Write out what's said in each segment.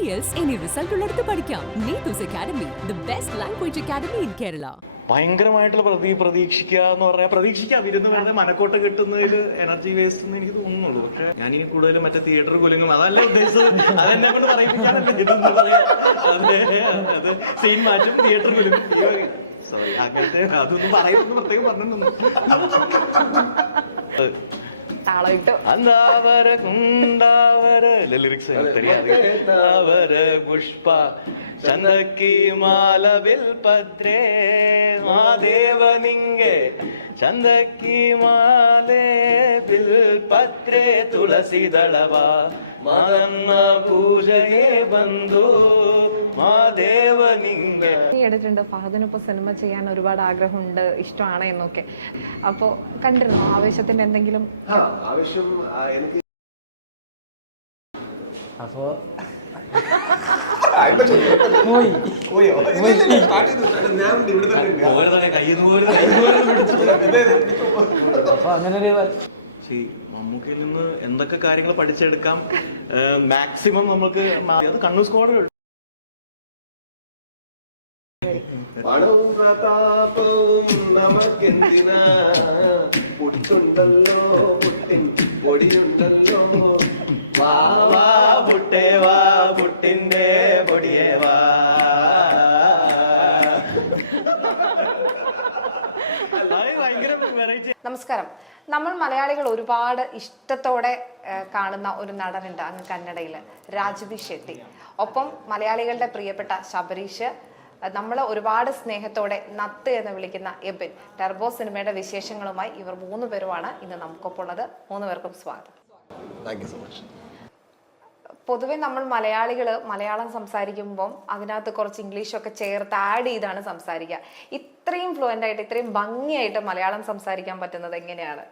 IELTS any result ഉള്ളിടത്ത് പഠിക്കാം. Neetu's Academy, the best language academy in Kerala. ഭയങ്കരമായിട്ടുള്ള പ്രതീക്ഷിക്കുക എന്ന് പറഞ്ഞാൽ പ്രതീക്ഷിക്കാതിരുന്ന് വെറുതെ മനക്കോട്ട കിട്ടുന്നതിൽ എനർജി വേസ്റ്റ് എന്ന് എനിക്ക് തോന്നുന്നുള്ളൂ. പക്ഷെ ഞാനിനി കൂടുതലും മറ്റേ തിയേറ്റർ കുലുങ്ങും അതല്ല ഉദ്ദേശിച്ചത്, അതെന്നെ കൊണ്ട് പറയിപ്പിക്കാനല്ല ഇതെന്ന് പറയാം. അത് സീൻ മാറ്റും, തിയേറ്റർ കുലുങ്ങും. സോറി, അങ്ങനത്തെ അതൊന്നും പറയുന്നു പ്രത്യേകം പറഞ്ഞു. അന്താവര കുണ്ടാവര ലിറിക്സ് അവര പുഷ്പ ചന്ദക്കി മാലവിൽ പത്രേ മാദേവ നിങ്ങെ ചന്ദക്കി മാലേ ബിൽ പത്രേ തുളസി ദളവ മാതമ്മ പൂജയെ ബന്ധു മാദേവ നിങ്ങെ. കേട്ടിട്ടുണ്ട് ഫഹദിനിപ്പോൾ സിനിമ ചെയ്യാൻ ഒരുപാട് ആഗ്രഹമുണ്ട്, ഇഷ്ടമാണ് എന്നൊക്കെ. അപ്പോൾ കണ്ടിരുന്നോ ആവേശത്തിന്റെ എന്തെങ്കിലും? ആവേശം എനിക്ക് അപ്പോ അപ്പൊ അങ്ങനെ മമ്മൂക്കയിൽ നിന്ന് എന്തൊക്കെ കാര്യങ്ങൾ പഠിച്ചെടുക്കാം മാക്സിമം നമുക്ക്. അത് കണ്ണൂർ സ്ക്വാഡ് പണവും പ്രതാപവും നമുക്കെന്തിനാ, പുട്ടുണ്ടല്ലോ പുട്ടിൻ പൊടിയുണ്ടല്ലോ, വാ വാ പുട്ടേ വാ പുട്ടിന്റെ പൊടിയേ വാ. നമസ്കാരം. നമ്മൾ മലയാളികൾ ഒരുപാട് ഇഷ്ടത്തോടെ കാണുന്ന ഒരു നടനുണ്ട് അങ്ങ് കന്നഡയിൽ, രാജ്ബി ഷെട്ടി. ഒപ്പം മലയാളികളുടെ പ്രിയപ്പെട്ട ശബരീഷ്, നമ്മൾ ഒരുപാട് സ്നേഹത്തോടെ നത്ത് എന്ന് വിളിക്കുന്ന എബിൻ. ടർബോ സിനിമയുടെ വിശേഷങ്ങളുമായി ഇവർ 3 പേരുമാണ് ഇന്ന് നമുക്കൊപ്പം ഉള്ളത്. 3 പേർക്കും സ്വാഗതം. പൊതുവെ നമ്മൾ മലയാളികൾ മലയാളം സംസാരിക്കുമ്പം അതിനകത്ത് കുറച്ച് ഇംഗ്ലീഷൊക്കെ ചേർത്ത് ആഡ് ചെയ്താണ് സംസാരിക്കുക. ഇത്രയും ഫ്ലുവൻ്റ് ആയിട്ട് ഇത്രയും ഭംഗിയായിട്ട് മലയാളം സംസാരിക്കാൻ പറ്റുന്നത് എങ്ങനെയാണ്?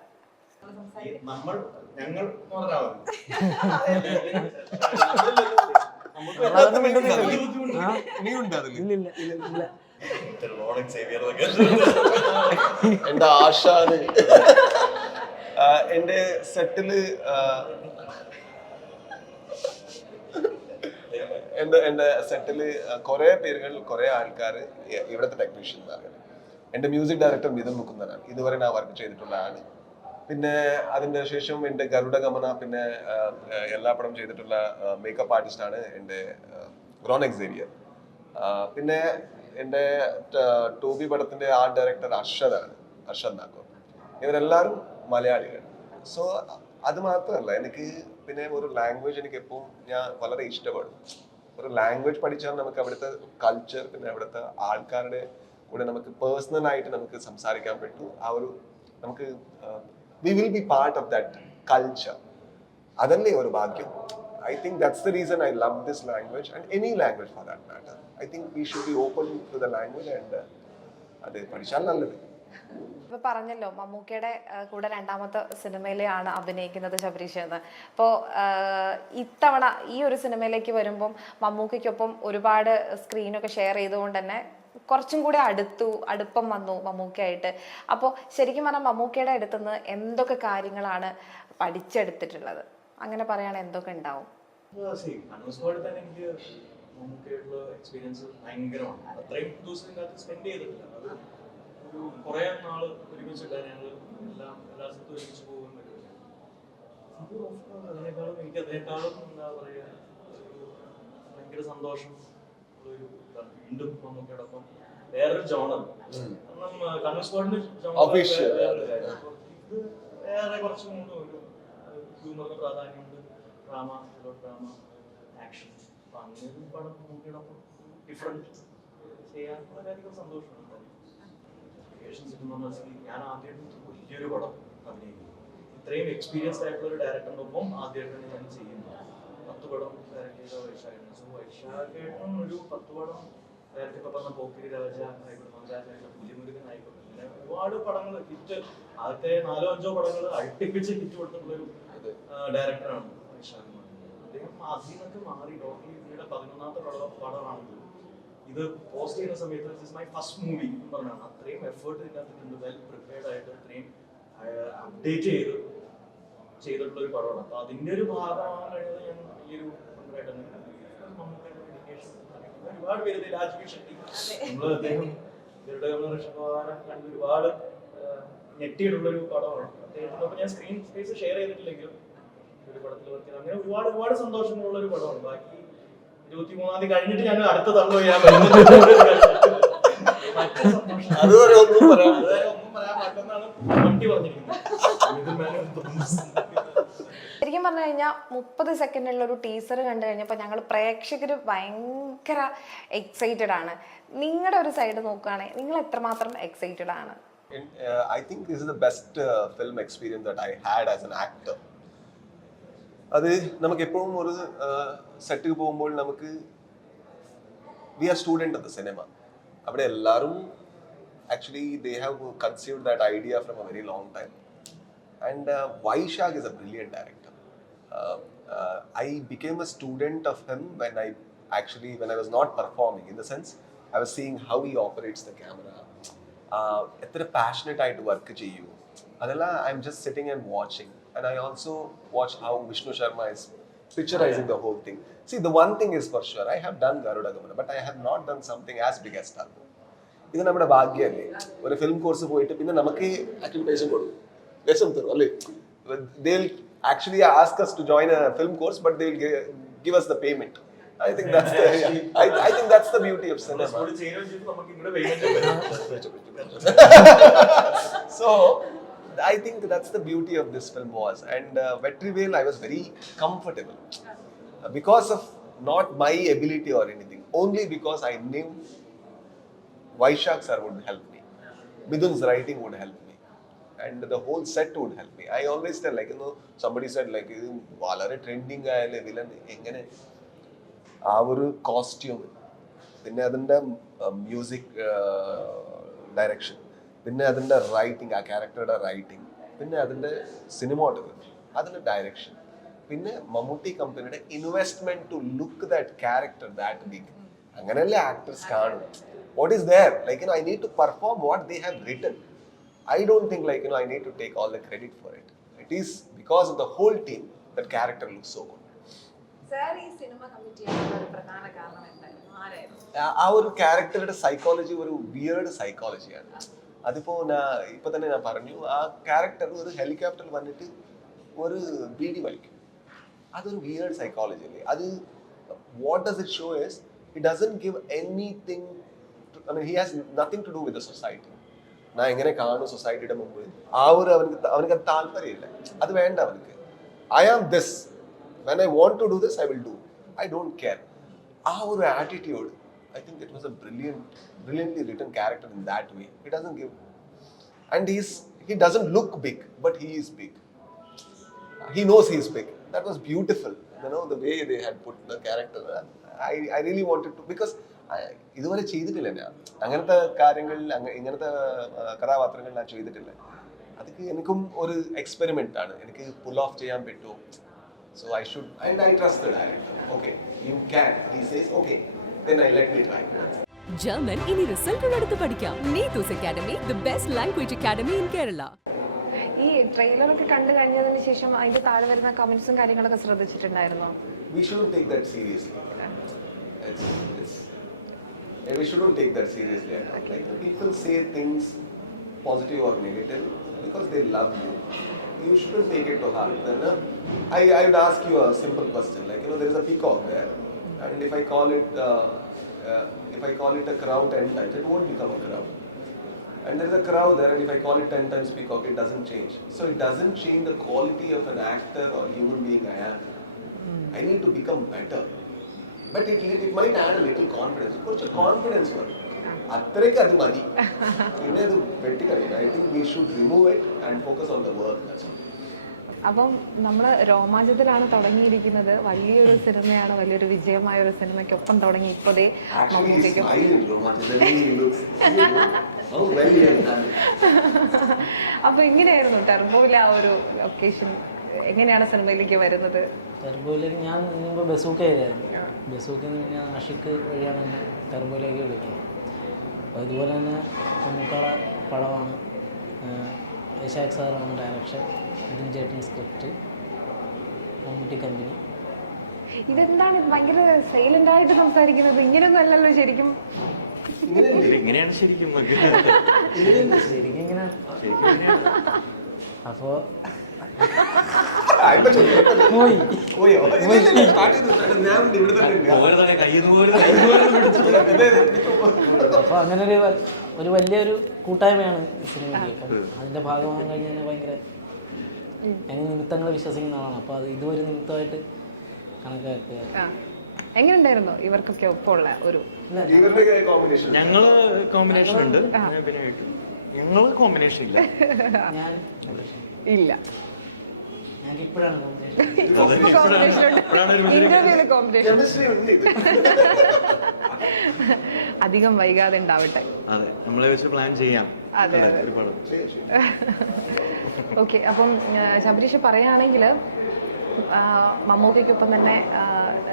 എന്റെ ആശാന് എന്റെ സെറ്റില് എന്റെ സെറ്റില് കുറെ പേരുകൾ, കുറെ ആൾക്കാർ ഇവിടുത്തെ ടെക്നീഷ്യന്മാരാണ്. എന്റെ മ്യൂസിക് ഡയറക്ടർ മിഥുൻ മുകുന്ദനാണ്, ഇതുവരെ ഞാൻ വർക്ക് ചെയ്തിട്ടുള്ള ആള്. പിന്നെ അതിന്റെ ശേഷം എന്റെ ഗരുഡഗമന, പിന്നെ എല്ലാ പടം ചെയ്തിട്ടുള്ള മേക്കപ്പ് ആർട്ടിസ്റ്റ് ആണ് എന്റെ റോണക് സേവിയർ. പിന്നെ എന്റെ ടൂബി പടത്തിന്റെ ആർട്ട് ഡയറക്ടർ അർഷദ് നാക്കോർ. ഇവരെല്ലാവരും മലയാളികൾ. സോ അത് മാത്രമല്ല, എനിക്ക് പിന്നെ ഒരു ലാംഗ്വേജ് എനിക്ക് എപ്പോഴും ഞാൻ വളരെ ഇഷ്ടപ്പെടും. ഒരു ലാംഗ്വേജ് പഠിച്ചാൽ നമുക്ക് അവിടുത്തെ കൾച്ചർ, പിന്നെ അവിടുത്തെ ആൾക്കാരുടെ കൂടെ നമുക്ക് പേഴ്സണലായിട്ട് നമുക്ക് സംസാരിക്കാൻ പറ്റും. ആ ഒരു നമുക്ക് we will be part of that culture. Adanne oru bhagyam. I think that's the reason I love this language, and any language for that matter. I think we should be open to the language and ade പഠിച്ചാൽ നല്ലത്. ഇപ്പൊ പറഞ്ഞല്ലോ മമ്മൂക്കയുടെ കൂടെ 2ാമത്തെ സിനിമയിലാണ് അഭിനയിക്കുന്നത് ശബരീഷ് എന്ന്. അപ്പോൾ ഇത്തവണ ഈ ഒരു സിനിമയിലേക്ക് വരുമ്പം മമ്മൂക്കയ്ക്കൊപ്പം ഒരുപാട് സ്ക്രീനൊക്കെ ഷെയർ ചെയ്തുകൊണ്ട് തന്നെ കുറച്ചും കൂടെ അടുപ്പം വന്നു മമ്മൂക്കയായിട്ട്. അപ്പോൾ ശരിക്കും പറഞ്ഞാൽ മമ്മൂക്കയുടെ അടുത്തുനിന്ന് എന്തൊക്കെ കാര്യങ്ങളാണ് പഠിച്ചെടുത്തിട്ടുള്ളത്? അങ്ങനെ പറയുകയാണെങ്കിൽ എന്തൊക്കെ ഉണ്ടാവും? സന്തോഷം. വീണ്ടും മമ്മൂക്കയോടൊപ്പം വേറൊരു ജോണർ, കണ്ണൂർ സ്ക്വാഡിന്റെ വേറെ കുറച്ചും കൂടെ ഒരു ഹ്യൂമറിന് പ്രാധാന്യമുണ്ട്. Drama, action. അപ്പൊ അങ്ങനെ ഒരു പടം മമ്മൂക്കയോടൊപ്പം ഡിഫറെന്റ് ചെയ്യാൻ വളരെയധികം സന്തോഷമുണ്ട്. ഞാൻ ആദ്യമായിട്ട് വലിയൊരു പടം അഭിനയിക്കുന്നു. ഇത്രയും എക്സ്പീരിയൻസ്ഡ് ആയിട്ടുള്ള ഒരു ഡയറക്ടറിന്റെ ഒപ്പം ആദ്യമായിട്ടാണ് ഞാൻ ചെയ്യുന്നത്. 10 പടം ഡയറക്ട് ചെയ്ത വൈശാഖാണ്. സോ വൈശാഖേട്ടൻ ഒരു 10 പടം ഡയറക്ട് ഇപ്പൊ പറഞ്ഞ പോക്കിരി രാജ ആയിക്കോട്ടെ, മന്ത്രാജായിക്കോട്ടെ, പുലിമുരുകൻ ആയിക്കോട്ടെ, അങ്ങനെ ഒരുപാട് പടങ്ങൾ ഹിറ്റ്, ആദ്യത്തെ 4-5 പടങ്ങൾ അടുപ്പിച്ച് ഹിറ്റ് കൊടുത്തിട്ടുള്ളൊരു ഡയറക്ടറാണ് വൈശാഖ്. അദ്ദേഹം അതിൽ നിന്നൊക്കെ മാറി ടോട്ടലി പുള്ളിയുടെ 11ാമത്തെ പടമാണിത്. ഇത് പോസ്റ്റ് ചെയ്യുന്ന സമയത്ത് this is my first movie എന്ന് പറഞ്ഞാണ്. അത്രയും എഫേർട്ട് ഇതിനകത്തുണ്ട്, വെൽ പ്രിപ്പയർഡ് ആയിട്ട് അത്രയും അപ്ഡേറ്റ് ചെയ്തിട്ടുള്ള ഒരു പടമാണ്. അപ്പൊ അതിന്റെ ഒരു ഭാഗമാകാൻ കഴിഞ്ഞത് ഞാൻ വലിയൊരു മമ്മൂക്ക ഒരുപാട് പേര് രാജ്വി ഷെട്ടി നമ്മള് അദ്ദേഹം ഇവരുടെ ഋഷഭവാനം കണ്ട് ഒരുപാട് ഞെട്ടിയിട്ടുള്ള ഒരു പടമാണ്. അദ്ദേഹത്തിനൊപ്പം ഞാൻ സ്ക്രീൻ സ്പേസ് ഷെയർ ചെയ്തിട്ടില്ലെങ്കിലും ഒരു പടത്തിൽ വർക്ക് ചെയ്ത് അങ്ങനെ ഒരുപാട് സന്തോഷമുള്ള ഒരു പടമാണ്. ബാക്കി 23-ാം തീയതി കഴിഞ്ഞിട്ട് ഞാൻ അടുത്ത തള്ളു ചെയ്യാൻ അതുവരെ ഒന്നും പറയാൻ ഒന്നും പറയാൻ പറ്റുന്നതാണ് വണ്ടി പറഞ്ഞിരിക്കുന്നത്. ശരിക്കും പറഞ്ഞു കഴിഞ്ഞാൽ 30 സെക്കൻഡിലുള്ള ഒരു ടീസർ കണ്ടു കഴിഞ്ഞപ്പോൾ ഞങ്ങൾ പ്രേക്ഷകർ ഭയങ്കര എക്സൈറ്റഡ് ആണ്. നിങ്ങളുടെ ഒരു സൈഡ് നോക്കുകയാണെങ്കിൽ നിങ്ങൾ എത്രമാത്രം എക്സൈറ്റഡ് ആണ്? I think this is the best film experience that I had as an actor. അത് നമുക്ക് എപ്പോഴും ഒരു സെറ്റിൽ പോകുമ്പോൾ നമുക്ക് we are student of the cinema. അവിടെ എല്ലാവരും actually they have conceived that idea from a very long time. And Vaishakh is a brilliant director. I became a student of him when I was not performing. In the sense, I was seeing how he operates the camera. എത്ര passionate ആയിട്ട് work ചെയ്യൂ അതെല്ലാം I am just sitting and watching. And I also watch how Vishnu Sharma is picturising the whole thing. See, the one thing is for sure, I have done Garuda Gamana, but I have not done something as big as Tarbo. ഇത് നമ്മുടെ ഭാഗ്യമല്ലേ. ഒരു film course പോയിട്ട് പിന്നെ നമുക്ക് actually പൈസ കൊടുക്കും, രസം തരും അല്ലേ. They will actually ask us to join a film course, but they will give us the payment. I think that's the I think that's the beauty of cinema. So I think that's the beauty of this film was. And Vetrivel, I was very comfortable because of not my ability or anything, only because I knew Vaishak sir would help me, Midun's writing would help me, and the whole set would help me. I always tell, like, you know, somebody said like valare trending aayale villain engane ആ ഒരു costume, പിന്നെ അതിൻ്റെ music direction, പിന്നെ അതിൻ്റെ writing, ആ ക്യാരക്ടറുടെ writing, പിന്നെ അതിൻ്റെ cinematography, അതിൻ്റെ ഡയറക്ഷൻ, പിന്നെ മമ്മൂട്ടി കമ്പനിയുടെ investment to look that character that big. അങ്ങനെയല്ലേ ആക്ടേഴ്സ് കാണും. What is there, like you know, I need to perform what they have written. I don't think, like, you know, I need to take all the credit for it. It is because of the whole team that character looks so good. ആ ഒരു ക്യാരക്ടറുടെ psychology ഒരു weird സൈക്കോളജിയാണ്. അതിപ്പോ ഇപ്പൊ തന്നെ ഞാൻ പറഞ്ഞു, ആ character ഒരു ഹെലികോപ്റ്ററിൽ വന്നിട്ട് ഒരു ബീഡി വലിക്കും. അതൊരു വിയേർഡ് സൈക്കോളജി അല്ലേ. അത് what does it show is it doesn't give anything, I mean he has nothing to do with the society. ഞാൻ എങ്ങനെ കാണും സൊസൈറ്റിയുടെ മുമ്പ്, ആ ഒരു അവനക്ക് അത് താല്പര്യമില്ല, അത് വേണ്ട അവനക്ക്. I am this, when I want to do this, I will do. I don't care. ആ ഒരു attitude, I think it was a brilliantly written character in that way. He doesn't give, and he doesn't look big, but he is big. He knows he is big. That was beautiful. You know, the way they had put the character. I really wanted to, because ഇതുവരെ ചെയ്തിട്ടില്ല ഞാൻ അങ്ങനത്തെ കാര്യങ്ങൾ, ഇങ്ങനത്തെ കഥാപാത്രങ്ങൾ ഞാൻ ചെയ്തിട്ടില്ല. അതൊക്കെ എനിക്കും ഒരു എക്സ്പെരിമെന്റ് ആണ്. എനിക്ക് പുൾ ഓഫ് ചെയ്യാൻ പറ്റുമോ? So I should, and I trust the director. Okay, you can. He says, okay, then let me try. German ഇനി റിസൾട്ടുള്ളടുത്ത് പഠിക്കാം. Neethu's academy, the best language academy in Kerala. ഈ ട്രെയിലറൊക്കെ കണ്ടു കഴിഞ്ഞതിന് ശേഷം അതിന്റെ താഴെ വരുന്ന കമന്റ്സും കാര്യങ്ങളൊക്കെ ശ്രദ്ധിച്ചിട്ടുണ്ടായിരുന്നോ? We shouldn't take that seriously. We shouldn't take that seriously at all. Like, people say things positive or negative because they love you. You shouldn't take it to heart. Then, I would ask you a simple question. Like, you know, there is a peacock there, and if I call it a crow 10 times, it won't become a crow. And there is a crow there, and if I call it 10 times peacock, it doesn't change. So it doesn't change the quality of an actor or human being I am. I need to become better. But it might add a little confidence. കുറച്ച് confidence വേണം, അത്രയ്ക്ക് അത് മതി. പിന്നെ അത് വെട്ടിക്കളയും. I think we should remove it and focus on the work. അപ്പം നമ്മൾ രോമാഞ്ചത്തിലാണ് തുടങ്ങിയിരിക്കുന്നത്. വലിയൊരു സിനിമയാണ്, വലിയൊരു വിജയമായ ഒരു സിനിമയ്ക്കൊപ്പം തുടങ്ങി ഇപ്പോഴേ മമ്മൂട്ടിക്കും. അപ്പൊ എങ്ങനെയായിരുന്നു ടെർബോയിലെ ആ ഒരു ലൊക്കേഷൻ, എങ്ങനെയാണ് സിനിമയിലേക്ക് വരുന്നത്? ടെർബോയിലേക്ക് ഞാൻ മുമ്പ് ബസൂക്ക ചെയ്തായിരുന്നു. ബസൂക്കിൽ നിന്ന് പിന്നെ ആഷിക്ക് വഴിയാണ് എന്നെ ടെർബോയിലേക്ക് വിളിക്കുന്നത്. അപ്പോൾ ഇതുപോലെ തന്നെ മമ്മൂക്കാടെ പടമാണ്. വൈശാഖ് സാറാണ് ഡയറക്ഷൻ, ഇതിന് ചേട്ടൻ സ്ക്രിപ്റ്റ്, മമ്മൂട്ടി കമ്പനി. ഇതെന്താണ് ഭയങ്കര സൈലന്റ് ആയിട്ട് സംസാരിക്കുന്നത്? ഇങ്ങനെയൊന്നും അല്ലല്ലോ ശരിക്കും. എങ്ങനെയാണ് ശരിക്കും ശരിക്കും ഇങ്ങനെ. അപ്പോ അപ്പൊ അങ്ങനെ ഒരു വലിയൊരു കൂട്ടായ്മയാണ് ഈ സിനിമയ്ക്ക്. അപ്പം അതിന്റെ ഭാഗമാകാൻ കഴിഞ്ഞാൽ ഭയങ്കര ഞാൻ നിമിത്തങ്ങളെ വിശ്വസിക്കുന്ന ആളാണ്. അപ്പൊ അത് ഇതും ഒരു നിമിത്തമായിട്ട് കണക്കാക്കുക. എങ്ങനെയുണ്ടായിരുന്നു ഇവർക്കൊക്കെ ഒപ്പമുള്ള ഒരു? ഞങ്ങള് കോമ്പിനേഷൻ ഉണ്ട്, ഞങ്ങള് കോമ്പിനേഷൻ ഇല്ല. ഞാൻ ഇല്ല. ഞങ്ങൾക്ക് ഇപ്പോഴാണ് അധികം വൈകാതെ ഉണ്ടാവട്ടെ. അതെ, നമ്മളെ വെച്ച് പ്ലാൻ ചെയ്യാം. അതെ. ഓക്കെ, അപ്പം ശബരീഷ് പറയുകയാണെങ്കിൽ മമ്മൂക്കയ്ക്കൊപ്പം തന്നെ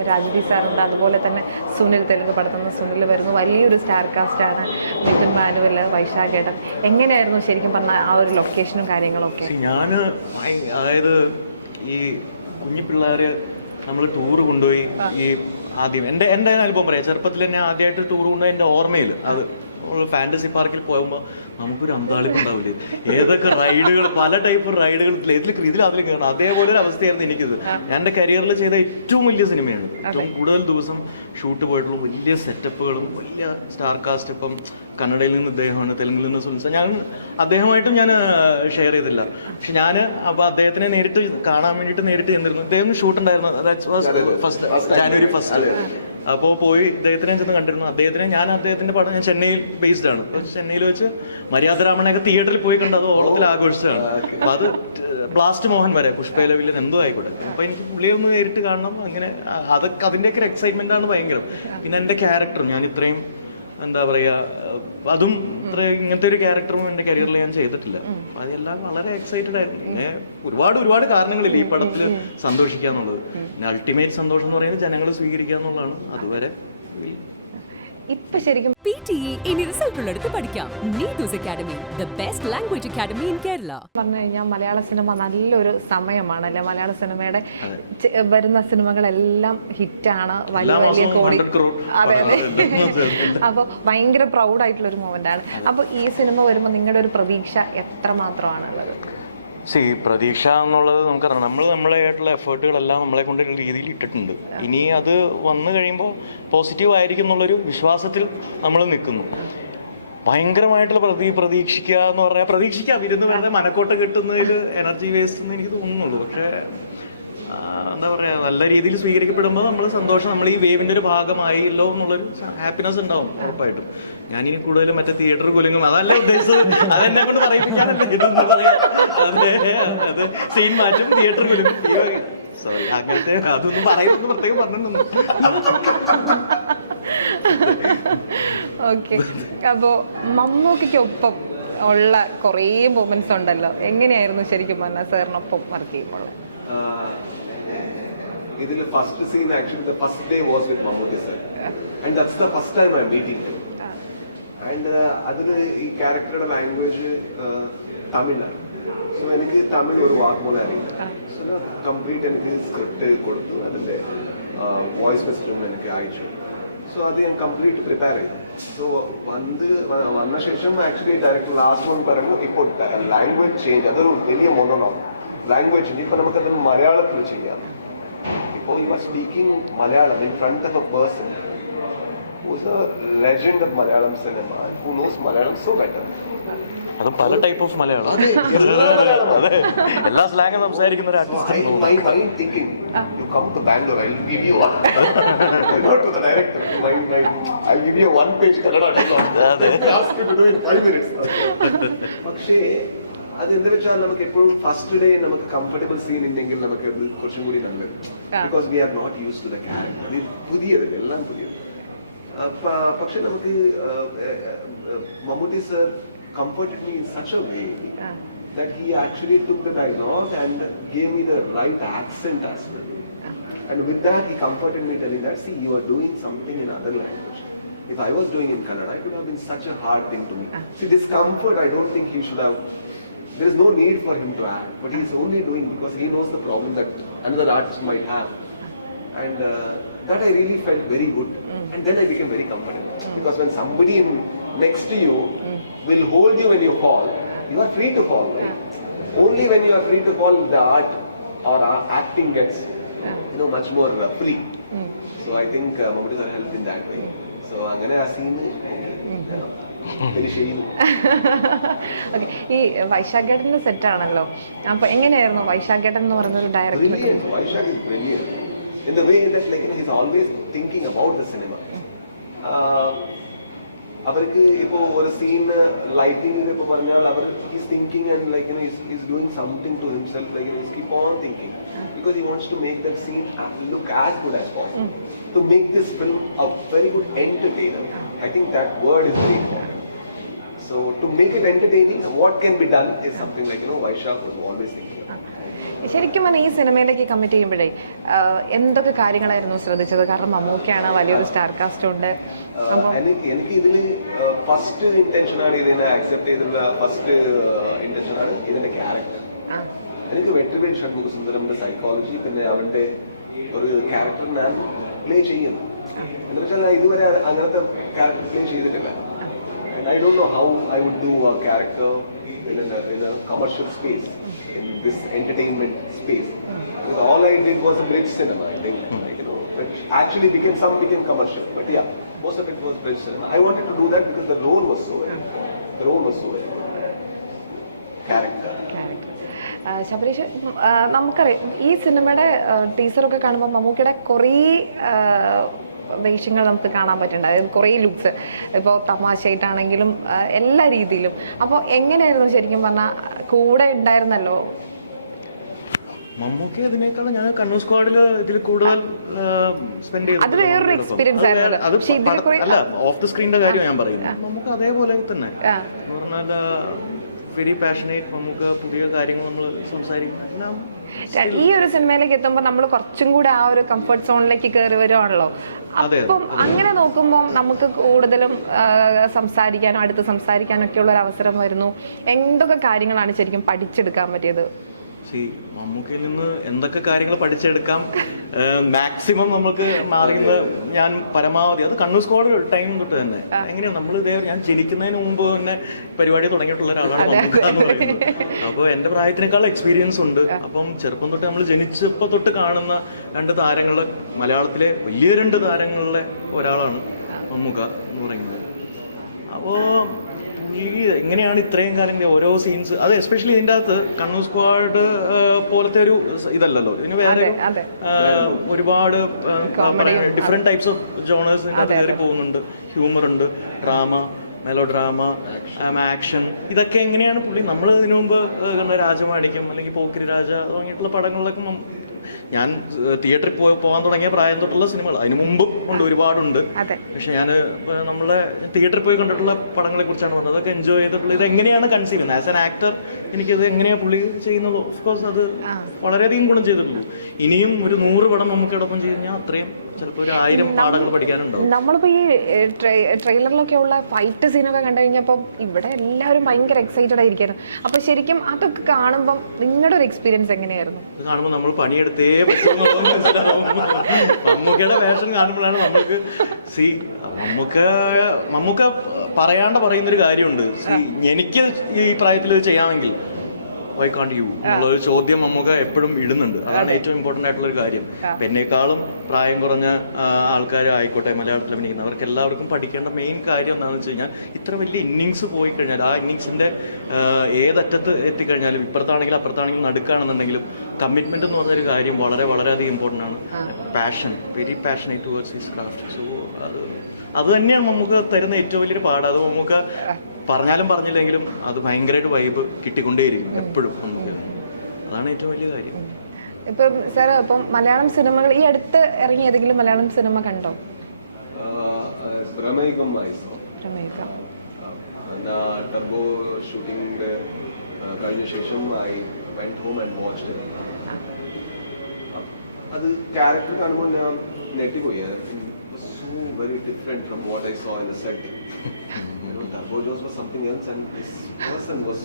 രാജീവ് സാറുണ്ട്, അതുപോലെ തന്നെ സുനിൽ, തെലുങ്ക് പടത്തുനിന്ന് സുനിൽ വരുന്നു. വലിയൊരു സ്റ്റാർ കാസ്റ്റാണ്. മിഥുൻ മാനുവൽ, വൈശാഖ് ഏട്ടൻ. എങ്ങനെയായിരുന്നു ശരിക്കും പറഞ്ഞാൽ ആ ഒരു ലൊക്കേഷനും കാര്യങ്ങളൊക്കെ? ഞാന് അതായത് ഈ കുഞ്ഞു പിള്ളേര് നമ്മൾ ടൂർ കൊണ്ടുപോയി, ഈ ആദ്യം എൻ്റെ അനുഭവം പറയാം. ചെറുപ്പത്തിൽ തന്നെ ആദ്യമായിട്ട് ടൂർ കൊണ്ടുപോയി എൻ്റെ ഓർമ്മയിൽ അത് ഫാന്റസി പാർക്കിൽ പോകുമ്പോൾ നമുക്കൊരു അന്താളിപ്പുണ്ടാവില്ലേ, ഏതൊക്കെ റൈഡുകൾ, പല ടൈപ്പ് റൈഡുകൾ, ഇതിലും കയറണം. അതേപോലെ ഒരു അവസ്ഥയായിരുന്നു എനിക്കിത്. ഞാൻ എൻ്റെ കരിയറിൽ ചെയ്ത ഏറ്റവും വലിയ സിനിമയാണ്. ഏറ്റവും കൂടുതൽ ദിവസം ഷൂട്ട് പോയിട്ടുള്ള വലിയ സെറ്റപ്പുകളും വലിയ സ്റ്റാർ കാസ്റ്റ്. ഇപ്പം കന്നഡയിൽ നിന്ന് ഇദ്ദേഹമാണ്, തെലുങ്കിൽ നിന്ന് സുനിൽ. അദ്ദേഹമായിട്ടും ഞാൻ ഷെയർ ചെയ്തില്ല. പക്ഷെ ഞാൻ അപ്പോൾ അദ്ദേഹത്തിനെ നേരിട്ട് കാണാൻ വേണ്ടിയിട്ട് നേരിട്ട് ചെന്നിരുന്നു. ഇദ്ദേഹം ഷൂട്ട് ഉണ്ടായിരുന്നു, ജാനുവരി 1. അപ്പോൾ പോയി ഇദ്ദേഹത്തിനെ ചെന്ന് കണ്ടിരുന്നു. അദ്ദേഹത്തിന്റെ പടം ഞാൻ ചെന്നൈയിൽ ബേസ്ഡ് ആണ്. ചെന്നൈയിൽ വെച്ച് മര്യാദരാമനെയൊക്കെ തിയേറ്ററിൽ പോയി കണ്ട് അത് ഓളത്തിൽ ആഘോഷിച്ചതാണ്. അപ്പൊ അത് ബ്ലാസ്റ്റ് മോഹൻ വരെ, പുഷ്പയിലവില് എന്തോ ആയിക്കോട്ടെ. അപ്പൊ എനിക്ക് പുള്ളിയെ ഒന്ന് നേരിട്ട് കാണണം. അങ്ങനെ അതൊക്കെ അതിന്റെയൊക്കെ ഒരു എക്സൈറ്റ്മെന്റ് ആണ് ഭയങ്കരം. പിന്നെ എന്റെ ക്യാരക്ടർ, ഞാൻ ഇത്രയും എന്താ പറയാ, അതും ഇങ്ങനത്തെ ഒരു ക്യാരക്ടറും എന്റെ കരിയറിൽ ഞാൻ ചെയ്തിട്ടില്ല. അതെല്ലാം വളരെ എക്സൈറ്റഡ് ആയിരുന്നു. പിന്നെ ഒരുപാട് കാരണങ്ങളില്ല ഈ പടത്തിൽ സന്തോഷിക്കാന്നുള്ളത്. പിന്നെ അൾട്ടിമേറ്റ് സന്തോഷം എന്ന് പറയുന്നത് ജനങ്ങൾ സ്വീകരിക്കുക എന്നുള്ളതാണ്. അതുവരെ ഇപ്പൊ ശരിക്കും PTE ഇനി റിസൾട്ട് ഉള്ളടുത്ത് പഠിക്കാം. Neethu's academy, the best language academy in Kerala. പറഞ്ഞു കഴിഞ്ഞാൽ മലയാള സിനിമ നല്ലൊരു സമയമാണ് അല്ലെ? മലയാള സിനിമയുടെ വരുന്ന സിനിമകളെല്ലാം ഹിറ്റാണ്, വലിയ കോടി. അതെ. അപ്പൊ ഭയങ്കര പ്രൗഡ് ആയിട്ടുള്ള ഒരു മൊമെന്റ് ആണ്. അപ്പൊ ഈ സിനിമ വരുമ്പോൾ നിങ്ങളുടെ ഒരു പ്രതീക്ഷ എത്രമാത്രമാണുള്ളത്? പ്രതീക്ഷ എന്നുള്ളത് നമുക്കറിയാം. നമ്മളായിട്ടുള്ള എഫേർട്ടുകളെല്ലാം നമ്മളെ കൊണ്ട് രീതിയിൽ ഇട്ടിട്ടുണ്ട്. ഇനി അത് വന്നു കഴിയുമ്പോൾ പോസിറ്റീവ് ആയിരിക്കും എന്നുള്ളൊരു വിശ്വാസത്തിൽ നമ്മൾ നിൽക്കുന്നു. ഭയങ്കരമായിട്ടുള്ള പ്രതീക്ഷിക്കുക എന്ന് പറഞ്ഞാൽ പ്രതീക്ഷിക്കാം, ഇരുന്ന് വെറുതെ മനക്കോട്ട കിട്ടുന്നതിൽ എനർജി വേസ്റ്റ് എന്ന് എനിക്ക് തോന്നുന്നുള്ളൂ. പക്ഷേ എന്താ പറയാ, നല്ല രീതിയിൽ സ്വീകരിക്കപ്പെടുമ്പോൾ നമ്മൾ സന്തോഷം, നമ്മൾ ഈ വേവിന്റെ ഒരു ഭാഗമായില്ലോ എന്നുള്ളൊരു ഹാപ്പിനെസ് ഉണ്ടാവും ഉറപ്പായിട്ടും. ഞാനിനി കൂടുതലും മറ്റേ തിയേറ്റർ കൊല്ലുന്നു അതല്ല ഉദ്ദേശിച്ചത്, അതെന്നെ കൊണ്ട് പറയിപ്പിക്കാനല്ല. അത് സീൻ മാറ്റും, തിയേറ്റർ കൊല്ലും. സോറി, അങ്ങനത്തെ അതൊന്നും പറയുന്നത് പ്രത്യേകം പറഞ്ഞു. ഓക്കെ, അപ്പോ മമ്മൂക്കൊപ്പം ഉള്ള കുറേ മൊമെന്റ്സ് ഉണ്ടല്ലോ. എങ്ങനെയായിരുന്നു ശരിക്കും പറഞ്ഞാൽ സാറിനൊപ്പം വർക്ക് ചെയ്യുമ്പോൾ? ഇതിൽ first scene actually the first day was with Mammootty sir, and that's the first time I'm meeting him. And അതില് ഈ ക്യാരക്ടറുടെ ലാംഗ്വേജ് തമിഴാണ്. സോ എനിക്ക് തമിഴ് ഒരു വാക്ക് പോലും അറിയില്ല. സോ കംപ്ലീറ്റ് എനിക്ക് സ്ക്രിപ്റ്റ് കൊടുത്തു, അതിന്റെ വോയിസ് മെസ്സേജും എനിക്ക് അയച്ചു. സോ അത് ഞാൻ കംപ്ലീറ്റ് പ്രിപ്പയർ ചെയ്തു. സോ വന്ന ശേഷം ആക്ച്വലി ഡയറക്ടർ ലാസ്റ്റ് വൺ പറയുമ്പോൾ ഇപ്പോൾ ലാംഗ്വേജ് ചേഞ്ച്, അതൊരു വലിയ മോണോണാണ്. ലാംഗ്വേജ് ചേഞ്ച് ഇപ്പൊ നമുക്കത് മലയാളത്തിൽ ചെയ്യാം. ഇപ്പോൾ you are speaking Malayalam in front of a person who's a legend of Malayalam cinema, who knows Malayalam so better. അതും പല ടൈപ്പ് ഓഫ് മലയാളം, എല്ലാ സ്ലാങ്ങും സംസാരിക്കുന്ന ഒരു artist. My mind thinking, you come to Bangalore, I'll give you one. Not to the director. I'll give you one page Kannada dialogue. Ask you to do it 5 minutes. പക്ഷേ അതെന്താ വെച്ചാൽ നമുക്ക് എപ്പോഴും first day നമുക്ക് comfortable scene ഉണ്ടെങ്കിൽ നമുക്ക് അത് കുറച്ചും കൂടി നല്ലത്. Because we are not use to the character. ഇത് പുതിയത്, എല്ലാം പുതിയത്. പക്ഷെ നമുക്ക് Mammootty sir comforted me in such a way that he actually took the dialogue and gave me the right accent as well. And with that he comforted me, telling that, see, you are doing something in other language. If I was doing in Kannada, it would have been such a hard thing to me. See, this comfort, I don't think he should have. There is no need for him to act, but he's only doing because he knows the problem that another artist might have. And that I really felt very good. And then I became very comfortable. Because when somebody next to you will hold you when you fall, you are free to fall, right? Only when you are free to fall, the art or acting gets, much more free. So I think Mammootty sir helped in that way. So അങ്ങനെ ആ scene very shame. Okay, ഈ വൈശാഖേട്ടൻ്റെ സെറ്റാണല്ലോ, അപ്പൊ എങ്ങനെയായിരുന്നു വൈശാഖേട്ടൻ എന്ന് പറയുന്ന ഒരു director? Brilliant. Vaishak is brilliant. In the way that he's always thinking about the cinema. അവർക്ക് ഇപ്പോൾ ഒരു സീൻ ലൈറ്റിംഗ് ഇപ്പോൾ പറഞ്ഞാൽ അവർ he's thinking and he's doing something to himself, he's keep on thinking because he wants to make that scene look as good as possible, to make this film a very good entertainer. I think that word is very important. So to make it entertaining, what can be done is something Vaishak was always thinking. ശരിക്കും പറഞ്ഞാൽ ഈ സിനിമയിലേക്ക് commit ചെയ്യുമ്പോഴേ എന്തൊക്കെ കാര്യങ്ങളായിരുന്നു ശ്രദ്ധിച്ചത്? കാരണം മമ്മൂക്കയാണ്, വലിയൊരു സ്റ്റാർ കാസ്റ്റ് ഉണ്ട്. എനിക്ക് ഇതില് ഫസ്റ്റ് ഇന്റൻഷനാണ് ഇതിനെ അക്സെപ്റ്റ് ചെയ്തത്. ഫസ്റ്റ് ഇന്റൻഷനാണ് ഇതിന്റെ ക്യാരക്ടർ. എനിക്ക് വെട്രിവേൽ ഷൺമുഖസുന്ദരന്റെ സൈക്കോളജി, പിന്നെ അവന്റെ ഒരു ക്യാരക്ടർ ഞാൻ പ്ലേ ചെയ്യുന്നു. എന്ന് വെച്ചാൽ ഇതുവരെ അങ്ങനത്തെ ക്യാരക്ടർ പ്ലേ ചെയ്തിട്ടില്ല. I don't know how I would do a character in a commercial space, in this entertainment space. Because all I did was a bridge cinema, I think, which actually became commercial. But yeah, most of it was bridge cinema. I wanted to do that because the role was so very important. The role was so very important. Character. Sabareesh, നമുക്കറിയാം ഈ സിനിമയുടെ ടീസറൊക്കെ കാണുമ്പോൾ മമ്മൂക്കയുടെ കുറേ വേഷങ്ങൾ നമുക്ക് കാണാൻ പറ്റുന്നുണ്ട്. അതായത് കുറേ ലുക്സ്, ഇപ്പോൾ തമാശയായിട്ടാണെങ്കിലും എല്ലാ രീതിയിലും. അപ്പോൾ എങ്ങനെയായിരുന്നു ശരിക്കും പറഞ്ഞാൽ കൂടെ ഉണ്ടായിരുന്നല്ലോ മമ്മൂക്കി? അതിനേക്കാൾ ഞാൻ കണ്ണൂർ സ്ക്വാഡിൽ ഇതിൽ കൂടുതൽ സ്പെൻഡ് ചെയ്തു. അത് വേറൊരു എക്സ്പീരിയൻസ് ആയിരുന്നു. അല്ല, ഓഫ് ദി സ്ക്രീനിന്റെ കാര്യം ഞാൻ പറയുന്നത്. മമ്മൂക്ക അതേപോലെ തന്നെ പറഞ്ഞാൽ വെരി പാഷനേറ്റ്. മമ്മൂക്ക പുതിയ കാര്യങ്ങൾ നമ്മൾ സംസാരിക്കും എല്ലാം. ഈ ഒരു സിനിമയിലേക്ക് എത്തുമ്പോൾ നമ്മൾ കുറച്ചും കൂടെ ആ ഒരു കംഫർട്ട് സോണിലേക്ക് കയറി വരുവാണല്ലോ. അപ്പം അങ്ങനെ നോക്കുമ്പോൾ നമുക്ക് കൂടുതലും സംസാരിക്കാനും അടുത്ത് സംസാരിക്കാനും ഒക്കെ ഉള്ള ഒരു അവസരം വരുന്നു. എന്തൊക്കെ കാര്യങ്ങളാണ് ശരിക്കും പഠിച്ചെടുക്കാൻ പറ്റിയത്? മമ്മൂക്കയിൽ നിന്ന് എന്തൊക്കെ കാര്യങ്ങൾ പഠിച്ചെടുക്കാം, മാക്സിമം നമുക്ക് മാറിയത് ഞാൻ പരമാവധി അത് കണ്ണൂർ സ്ക്വാഡ് ടൈം തൊട്ട് തന്നെ. എങ്ങനെയാണ് നമ്മൾ ഞാൻ ജനിക്കുന്നതിന് മുമ്പ് തന്നെ പരിപാടി തുടങ്ങിയിട്ടുള്ള ഒരാളാണ് മമ്മൂക്ക എന്ന് പറയുന്നത്. അപ്പോൾ എന്റെ പ്രായത്തിനേക്കാൾ എക്സ്പീരിയൻസ് ഉണ്ട്. അപ്പം ചെറുപ്പം തൊട്ട് നമ്മൾ ജനിച്ചപ്പോൾ തൊട്ട് കാണുന്ന രണ്ട് താരങ്ങള്, മലയാളത്തിലെ വലിയ രണ്ട് താരങ്ങളിലെ ഒരാളാണ് മമ്മൂക്ക എന്ന് പറയുന്നത്. അപ്പോ ഈ എങ്ങനെയാണ് ഇത്രയും കാലം ഓരോ സീൻസ്, അത് എസ്പെഷ്യലി ഇതിൻ്റെ അകത്ത് കണ്ണൂർ സ്ക്വാഡ് പോലത്തെ ഒരു ഇതല്ലല്ലോ, ഇതിന് വേറെ ഒരുപാട് ഡിഫറെന്റ് ടൈപ്സ് ഓഫ് ജോണേഴ്സ് ഇതിൻ്റെ അകത്ത് കയറി പോകുന്നുണ്ട്. ഹ്യൂമർ ഉണ്ട്, ഡ്രാമ, മെലോ ഡ്രാമ, ആക്ഷൻ. ഇതൊക്കെ എങ്ങനെയാണ് പുള്ളി, നമ്മൾ ഇതിനു മുമ്പ് കണ്ട രാജമാണിക്യം അല്ലെങ്കിൽ പോക്കിരി രാജ തുടങ്ങിയിട്ടുള്ള പടങ്ങളിലൊക്കെ ഞാൻ തിയേറ്ററിൽ പോകാൻ തുടങ്ങിയ പ്രായം തൊട്ടുള്ള സിനിമകൾ അതിന് മുമ്പും ഉണ്ട്, ഒരുപാടുണ്ട്. പക്ഷെ ഞാൻ നമ്മളെ തിയേറ്ററിൽ പോയി കണ്ടിട്ടുള്ള പടങ്ങളെ കുറിച്ചാണ് പറഞ്ഞത്. അതൊക്കെ എൻജോയ് ചെയ്തിട്ടുള്ള ഇത് എങ്ങനെയാണ് കൺസീവ് ചെയ്യുന്നത് ആസ് ആൻ ആക്ടർ, എനിക്കത് എങ്ങനെയാ പുള്ളി ചെയ്യുന്നത്. ഓഫ്കോഴ്സ് അത് വളരെയധികം ഗുണം ചെയ്തിട്ടുള്ളൂ. ഇനിയും ഒരു 100 പടം നമുക്ക് ഇടപ്പം ചെയ്ത് കഴിഞ്ഞാൽ അത്രയും ചിലപ്പോൾ ഒരു 1000 പാഠങ്ങൾ പഠിക്കാനുണ്ടാവും. നമ്മളിപ്പോ ഈ ട്രെയിലറിലൊക്കെ ഉള്ള ഫൈറ്റ് സീനൊക്കെ കണ്ടു കഴിഞ്ഞപ്പോൾ ഇവിടെ എല്ലാവരും ഭയങ്കര എക്സൈറ്റഡ് ആയിരിക്കായിരുന്നു. അപ്പൊ ശരിക്കും അതൊക്കെ കാണുമ്പോൾ നിങ്ങളുടെ ഒരു എക്സ്പീരിയൻസ് എങ്ങനെയായിരുന്നു? ഇത് കാണുമ്പോൾ നമ്മൾ പണിയെടുത്തേ മമ്മൂക്കയുടെ വേഷം കാണുമ്പോഴാണ് നമുക്ക് മമ്മൂക്ക പറയാണ്ട് പറയുന്നൊരു കാര്യമുണ്ട്. എനിക്ക് ഈ പ്രായത്തിൽ ഇത് ചെയ്യാമെങ്കിൽ വൈ കാണ്ട് യു എന്നുള്ളൊരു ചോദ്യം മമ്മൂക്ക എപ്പോഴും ഇടുന്നുണ്ട്. അതാണ് ഏറ്റവും ഇമ്പോർട്ടന്റ് ആയിട്ടുള്ള ഒരു കാര്യം. എന്നെക്കാളും പ്രായം കുറഞ്ഞ ആൾക്കാരായിക്കോട്ടെ മലയാളത്തിൽ അഭിനയിക്കുന്നവർക്ക് എല്ലാവർക്കും പഠിക്കേണ്ട മെയിൻ കാര്യം എന്താണെന്ന് വെച്ച് കഴിഞ്ഞാൽ, ഇത്ര വലിയ ഇന്നിങ്സ് പോയി കഴിഞ്ഞാൽ ആ ഇന്നിങ്സിന്റെ ഏതറ്റത്ത് എത്തിക്കഴിഞ്ഞാലും, ഇപ്പുറത്താണെങ്കിലും അപ്പുറത്താണെങ്കിലും നടുക്കാണെന്നുണ്ടെങ്കിലും, കമ്മിറ്റ്മെന്റ് എന്ന് പറഞ്ഞൊരു കാര്യം വളരെയധികം ഇമ്പോർട്ടന്റ് ആണ്. Passion, very passionate towards his craft. So അത് തന്നെയാണ് നമുക്ക് തരുന്ന ഏറ്റവും വലിയൊരു പാഠം. അത് നമുക്ക് പറഞ്ഞാലും പറഞ്ഞില്ലെങ്കിലും അത് ഭയങ്കരമായിട്ട് വൈബ് കിട്ടിക്കൊണ്ടേയിരിക്കും എപ്പോഴും നമുക്ക്. അതാണ് ഏറ്റവും വലിയ കാര്യം. ഇപ്പം സാർ, ഇപ്പം മലയാളം സിനിമകൾ ഈ അടുത്ത് ഇറങ്ങിയ ഏതെങ്കിലും മലയാളം സിനിമ കണ്ടോ? ടർബോ ഷൂട്ടിംഗ് കഴിഞ്ഞ ശേഷം I went home and watched it. അത് ക്യാരക്ടർ കാണുമ്പോൾ ഞാൻ ഞെട്ടിപ്പോയി. So very different from what I saw in the set. Turbo Joes was something else, and this person was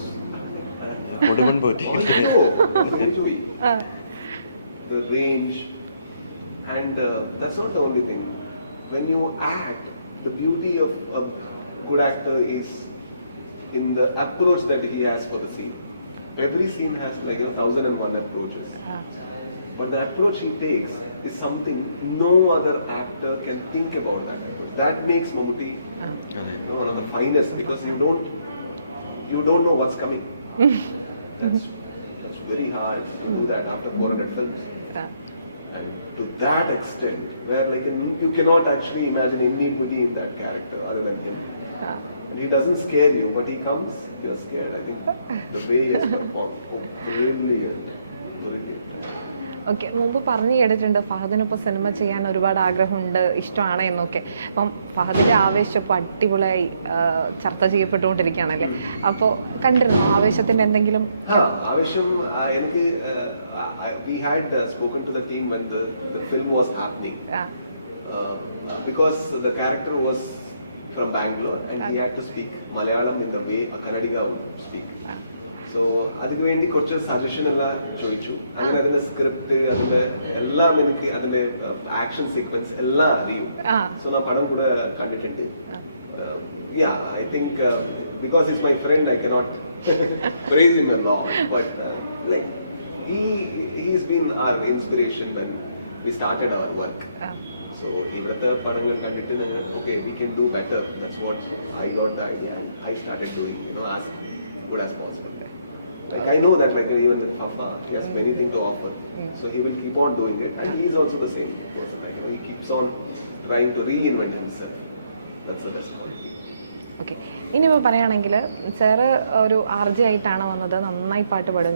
the range, And that's not the only thing. When you act, the beauty of a good actor is in the approach that he has for the scene. Every scene has like 1001 approaches. But the approach he takes is something no other actor can think about that approach. That makes Mammootty one of the finest, because you don't know what's coming. That's very hard to do that after 400 films. And to that extent, where like you cannot actually imagine anybody in that character other than him. And he doesn't scare you, but he comes, you're scared. I think the way he has performed, brilliant. Okay, മുമ്പ് പറഞ്ഞു കേട്ടിട്ടുണ്ട് ഫഹദിനിപ്പോൾ cinema ചെയ്യാൻ ഒരുപാട് ആഗ്രഹമുണ്ട്, ഇഷ്ടമാണ് എന്നൊക്കെ. അപ്പം ഫഹദിന്റെ ആവേശം ഇപ്പോൾ അടിപൊളിയായി ചർച്ച ചെയ്യപ്പെട്ടുകൊണ്ടിരിക്കുകയാണല്ലേ. അപ്പോൾ കണ്ടിരുന്നോ ആവേശത്തിന്റെ എന്തെങ്കിലും? ആവേശം എനിക്ക് we had spoken to the team when the film was happening, because the character was from Bangalore and he had to speak Malayalam in the way a Kannadiga would speak. So അതിനു വേണ്ടി കുറച്ച് suggestion എല്ലാം ചോദിച്ചു. അങ്ങനെ അതിന്റെ script, അതിന്റെ എല്ലാം എനിക്ക് അതിന്റെ ആക്ഷൻ സീക്വൻസ് എല്ലാം അറിയും. സോ ഞാൻ പടം കൂടെ കണ്ടിട്ടുണ്ട്. I think because he's my friend, I cannot praise him a lot, but like he's been our inspiration when we started our work. So ഇവിടുത്തെ പടങ്ങൾ കണ്ടിട്ട് ഞങ്ങൾ okay, we can do better. That's what I got the idea and I started doing, as good as possible. Like I know that like even Fafa, he has many things to offer, so he will keep on doing it, and he is also the same person. Like he keeps on trying to reinvent himself. That's the best quality. Okay, ഇനിയിപ്പോൾ പറയുകയാണെങ്കിൽ sir ഒരു RJ ആയിട്ടാണ് വന്നത്, നന്നായി പാട്ട് പാടും.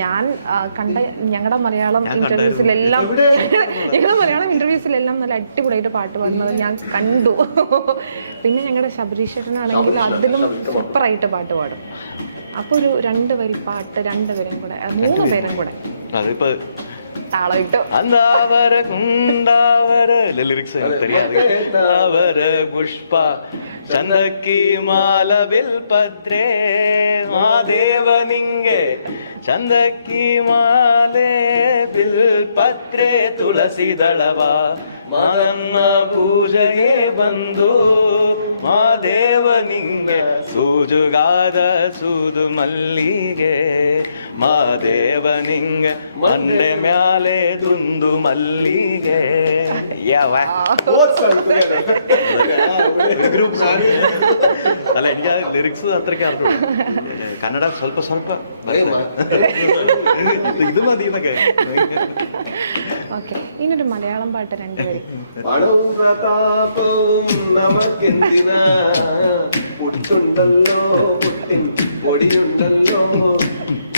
ഞാൻ കണ്ട ഞങ്ങളുടെ മലയാളം ഇന്റർവ്യൂസിലെല്ലാം നല്ല അടിപൊളിയായിട്ട് പാട്ട് പാടുന്നത് ഞാൻ കണ്ടു. പിന്നെ ഞങ്ങളുടെ ശബരീശ്വരനാണെങ്കിൽ അതിലും സൂപ്പറായിട്ട് പാട്ട് പാടും. അപ്പൊ ഒരു 2 വരി പാട്ട്, 2 പേരും കൂടെ 3 പേരും കൂടെ താളമിട്ടോ പുഷ്പ ചന്ദക്കി മാലവിൽ പത്രേ മാദേവ നിങ്ങെ ಚಂದಕ್ಕಿ ಮಾಲೆ ಬಿಲ್ ಪತ್ರೆ ತುಳಸಿ ದಳವ ಮಾದನ್ನ ಪೂಜೆಗೆ ಬಂದು ಮಾದೇವ ನಿಂಗೆ ಸೂಜುಗಾದ ಸೂದು ಮಲ್ಲಿಗೆ ಮಾದೇವ ನಿಂಗೆ ಮಂಡೆ ಮ್ಯಾಲೆ ದುಂದು ಮಲ್ಲಿಗೆ ಯಾವ ಅಲ್ಲ എനിക്ക് ലിറിക്സ് അത്രയ്ക്ക് അറിഞ്ഞു കന്നഡ ಸ್ವಲ್ಪ ಸ್ವಲ್ಪ ഇത് മതി എന്നൊക്കെ ഓക്കെ ഇനിയൊരു മലയാളം പാട്ട് 2 വരി പണവും പ്രതാപവും നമുക്കെന്തിനാ പുട്ടുണ്ടല്ലോ പുട്ടിൻ പൊടിയുണ്ടല്ലോ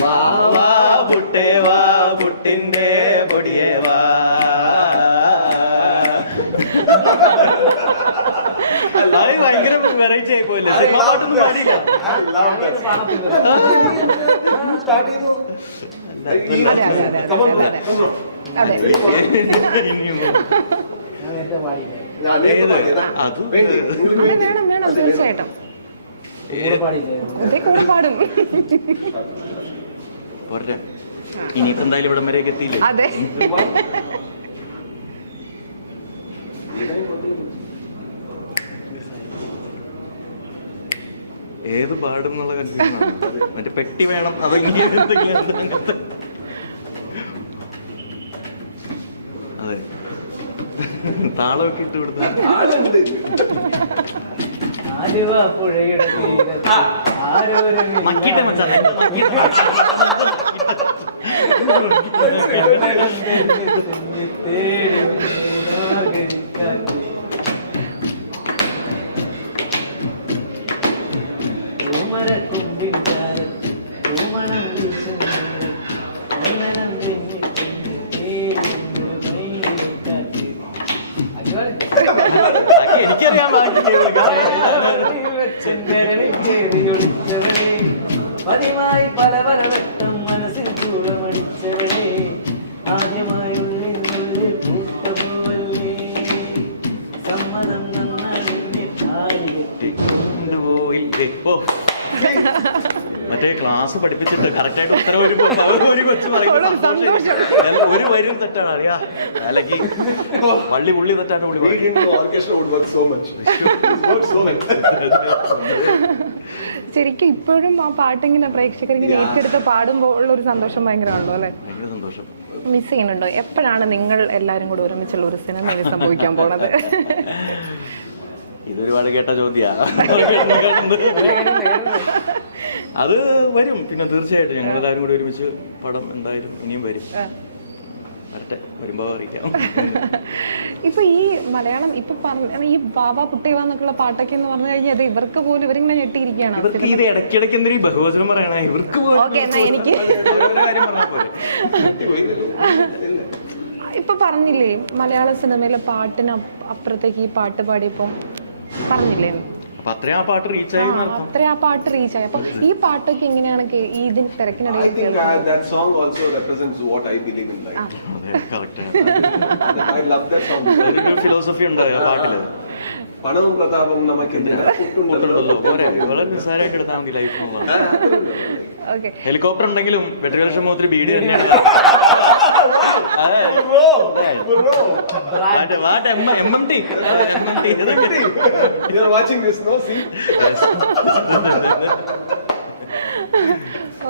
വാ വാ പുട്ടേ വാ പുട്ടിന്റെ പൊടിയേ വാ ഭയങ്കര വെറൈറ്റി ആയി പോയില്ല സ്റ്റാർട്ട് ചെയ്തു അതെ ഞാൻ നേരത്തെ പാടിയില്ലേ? വേണം വേണം തീർച്ചയായിട്ടും കൂടെ പാടിയില്ലേ? അതേ കൂടെ പാടും. പോരട്ടെ ഇനിയിപ്പോ എന്തായാലും ഇവിടം വരെയൊക്കെ എത്തിയില്ലേ? അതെ ഏത് പാടും എന്നുള്ള കൺഫ്യൂഷൻ മറ്റേ പെട്ടി വേണം അതെങ്ങനെ അതെ താളമൊക്കെ ഇട്ട് കൊടുത്ത ആലുവ പുഴയുടെ തീരത്ത് ആരോരും കുമ്പിൻ ചാരത്ത് പൂമണം വീശുന്നു പതിവായി പല പല വട്ടം മനസ്സിൽ ചൂളമടിച്ചവളെ ആദ്യമായുള്ളിനുള്ളിൽ പൂത്തപോവല്ലേ സമ്മതം നന്നായി താഴെ കൊണ്ടുപോയില്ലേ മറ്റേ ക്ലാസ് പഠിപ്പിച്ചിട്ട് കറക്റ്റായിട്ട് ഉത്തരം ഒരു കൊച്ചു പറയുന്നത് ഒരു വരും തെറ്റാണ് അറിയാ, അല്ലെങ്കിൽ പള്ളി പുള്ളി തെറ്റാണ് കൂടി ശരിക്കും ഇപ്പോഴും ആ പാട്ടിങ്ങനെ പ്രേക്ഷകരിങ്ങനെ ഏറ്റെടുത്ത് പാടുമ്പോൾ ഉള്ള ഒരു സന്തോഷം ഭയങ്കരമാണല്ലോ അല്ലെ? ഭയങ്കര സന്തോഷം. മിസ് ചെയ്യുന്നുണ്ടോ? എപ്പോഴാണ് നിങ്ങൾ എല്ലാരും കൂടെ ഒരുമിച്ചുള്ള ഒരു സിനിമയിൽ സംഭവിക്കാൻ പോണത്? ഇതൊരുപാട് കേട്ട ചോദ്യാ. അത് വരും പിന്നെ തീർച്ചയായിട്ടും. ഞങ്ങൾ എല്ലാവരും കൂടി ഒരുമിച്ച് പടം എന്തായാലും ഇനിയും വരും. വരട്ടെ, വരുമ്പോ അറിയിക്കാം. ഇപ്പൊ ഈ മലയാളം ഇപ്പൊ പറഞ്ഞ ഈ ബാബാ കുട്ടിവാന്നൊക്കെയുള്ള പാട്ടൊക്കെ എന്ന് പറഞ്ഞു കഴിഞ്ഞാൽ അത് ഇവർക്ക് പോലും ഇവരിങ്ങനെ ഞെട്ടിയിരിക്കുകയാണ്. ഇവർക്ക് ഇത് ഇടയ്ക്കിടയ്ക്ക് എന്തെങ്കിലും ബഹുവചനം പറയണ ഇവർക്ക് ഓക്കെ, എന്നാ എനിക്ക് ഇപ്പൊ പറഞ്ഞില്ലേ മലയാള സിനിമയിലെ പാട്ടിന് അപ്പുറത്തേക്ക് ഈ പാട്ട് പാടിയപ്പോ പറഞ്ഞില്ലേ അത്രയും ആ പാട്ട് റീച്ച് ആയി. അത്ര ആ പാട്ട് റീച്ച് ആയി. അപ്പൊ ഈ പാട്ടൊക്കെ എങ്ങനെയാണ് ഈ ഇതിന് തിരക്കിനിടയിൽ that song also represents what I believe in life. I love that song. Philosophy ഉണ്ട് ആ പാട്ടില്. പണം പ്രതാപം നമുക്ക് ഉണ്ടല്ലോ, പോരെ, വളരെ നിസ്സാരമായിട്ട് എടുത്താൽ മതി ലൈഫ്. ഹെലികോപ്റ്റർ ഉണ്ടെങ്കിലും വെട്രിവേൽ സമൂഹത്തിൽ ബീഡി തന്നെയാണ്.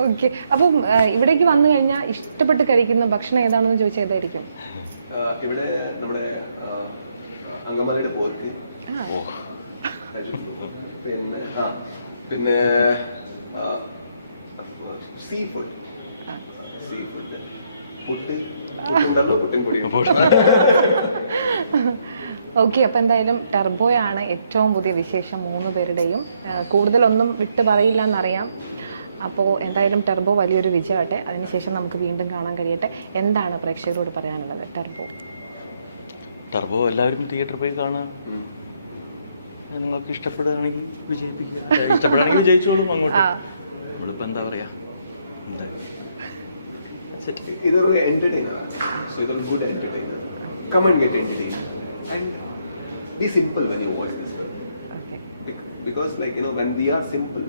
ഓക്കെ. അപ്പം ഇവിടേക്ക് വന്നു കഴിഞ്ഞാൽ ഇഷ്ടപ്പെട്ട് കഴിക്കുന്ന ഭക്ഷണം ഏതാണെന്ന് ചോദിച്ചാൽ ഏതായിരിക്കും? ഇവിടെ നമ്മുടെ അങ്കമാലിയുടെ പോർക്ക്, പിന്നെ സീ ഫുഡ്, പുട്ടുണ്ടല്ലോ, പുട്ടിൻപൊടി. ഓക്കെ. അപ്പൊ എന്തായാലും ടെർബോയാണ് ഏറ്റവും പുതിയ വിശേഷം 3 പേരുടെയും. കൂടുതലൊന്നും വിട്ടു പറയില്ല എന്നറിയാം. അപ്പോൾ എന്തായാലും ടെർബോ വലിയൊരു വിജയമാട്ടെ. അതിനുശേഷം നമുക്ക് വീണ്ടും കാണാൻ കഴിയട്ടെ. എന്താണ് പ്രേക്ഷകരോട് പറയാനുള്ളത്? ടെർബോ എല്ലാവരും തിയേറ്ററിൽ പോയി കാണാം. നിങ്ങൾക്ക് ഇഷ്ടപ്പെടുകയാണെങ്കിൽ വിജയിപ്പിക്കുക, ഇഷ്ടപ്പെടുകയാണെങ്കിൽ വിജയിച്ചോളും. അങ്ങോട്ട് നമ്മളിപ്പോ എന്താ പറയാ, ഇതൊരു എന്റർടൈനർ ആണ്. സോ ഇതൊരു good entertainer. Come and get entertained and be simple when you watch this film. Because like when we are simple,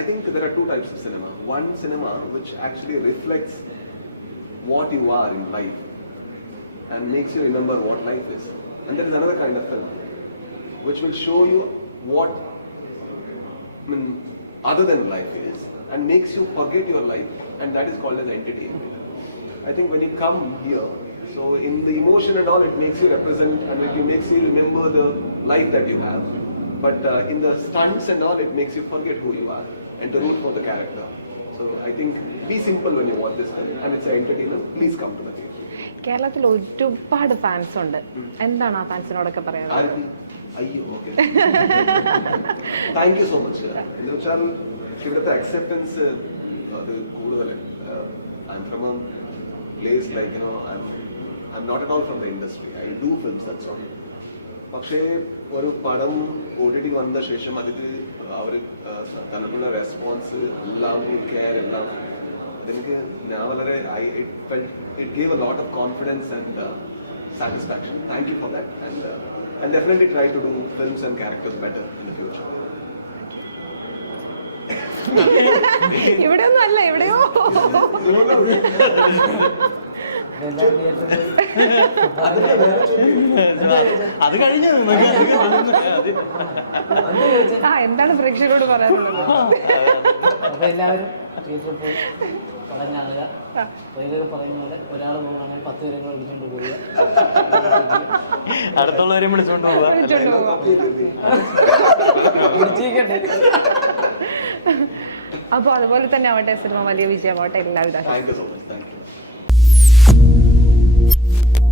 I think there are 2 types of cinema. One cinema which actually reflects what you are in life and makes you remember what life is. And there is another kind of film which will show you what other than life is and makes you forget your life, and that is called as entertainment. I think when you come here, so in the emotion and all, it makes you represent and it makes you remember the life that you have. But in the stunts and all, it makes you forget who you are and to root for the character. So I think be simple when you watch this film, and it's an entertainment. Please come to the theatre. കേരളത്തിൽ ഒരുപാട് fans ഉണ്ട്. എന്താണ് ആ ഫാൻസിനോടൊക്കെ പറയാനുള്ളത്? അയ്യോ, okay, thank you so much. എന്ന് വെച്ചാൽ ഇവിടുത്തെ അക്സെപ്റ്റൻസ് അത് കൂടുതൽ. I am from a place like I am not at all from the industry. I do films, that's all. പക്ഷേ ഒരു പടം OTT വന്ന ശേഷം അതിന് അവർ തന്നിട്ടുള്ള റെസ്പോൺസ് എല്ലാം, കെയർ എല്ലാം, എനിക്ക് ഞാൻ വളരെ it gave a lot of confidence and satisfaction. Thank you for that, and definitely try to do films and characters better in the future. ഇവിടെയൊന്നും അല്ല, എവിടെയോ. അത് കഴിഞ്ഞു. എന്താണ് പ്രേക്ഷകരോട് പറയാനുള്ളത്? അപ്പൊ എല്ലാവരും തിയേറ്ററിൽ പോയി പടം കാണുക. ട്രെയിലൊക്കെ പറയുന്ന പോലെ ഒരാൾ പോകുകയാണെങ്കിൽ 10 പേരെ വിളിച്ചോണ്ട് പോവുക, അടുത്തുള്ളവരെയും വിളിച്ചോണ്ട് പോവുക. അപ്പൊ അതുപോലെ തന്നെ ആവട്ടെ, സിനിമ വലിയ വിജയമാവട്ടെ. എല്ലാവിധ